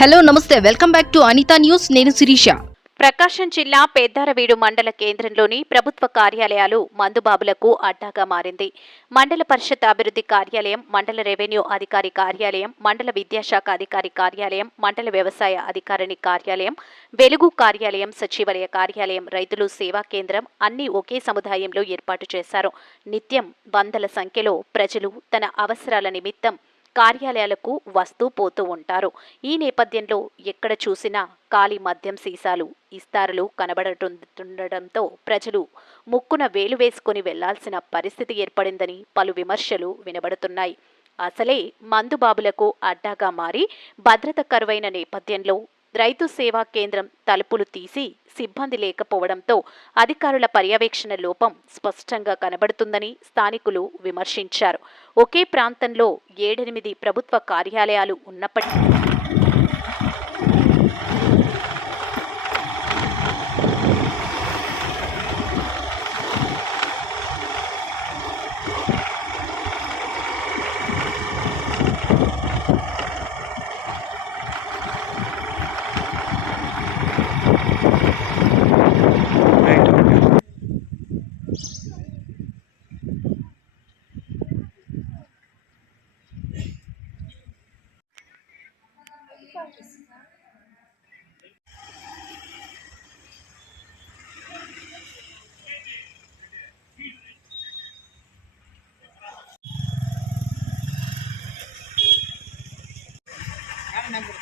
Hello నమస్తే. Welcome back to Anitha news. నేను శిరీష. ప్రకాశం జిల్లా పెద్దారవీడు మండల కేంద్రంలోని ప్రభుత్వ కార్యాలయాలు మందుబాబులకు అడ్డాగా మారింది. మండల పరిషత్ అభివృద్ధి కార్యాలయం మండల రెవెన్యూ అధికారి కార్యాలయం మండల విద్యాశాఖ అధికారి కార్యాలయం మండల వ్యవసాయ అధికారిని కార్యాలయం వెలుగు కార్యాలయం సచివాలయ కార్యాలయం రైతులు సేవా కేంద్రం అన్ని ఒకే సముదాయంలో ఏర్పాటు చేశారు. నిత్యం వందల సంఖ్యలో ప్రజలు తన అవసరాల నిమిత్తం కార్యాలయాలకు వస్తూ పోతూ ఉంటారు. ఈ నేపథ్యంలో ఎక్కడ చూసినా ఖాళీ మద్యం సీసాలు ఇస్తారులు కనబడుతుండటంతో ప్రజలు ముక్కున వేలు వేసుకుని వెళ్ళాల్సిన పరిస్థితి ఏర్పడిందని పలు విమర్శలు వినబడుతున్నాయి. అసలే మందుబాబులకు అడ్డాగా మారి భద్రత కరువైన నేపథ్యంలో రైతు సేవా కేంద్రం తలుపులు తీసి సిబ్బంది లేకపోవడంతో అధికారుల పర్యవేక్షణ లోపం స్పష్టంగా కనబడుతుందని స్థానికులు విమర్శించారు. ఒకే ప్రాంతంలో ఏడెనిమిది ప్రభుత్వ కార్యాలయాలు ఉన్నప్పటికీ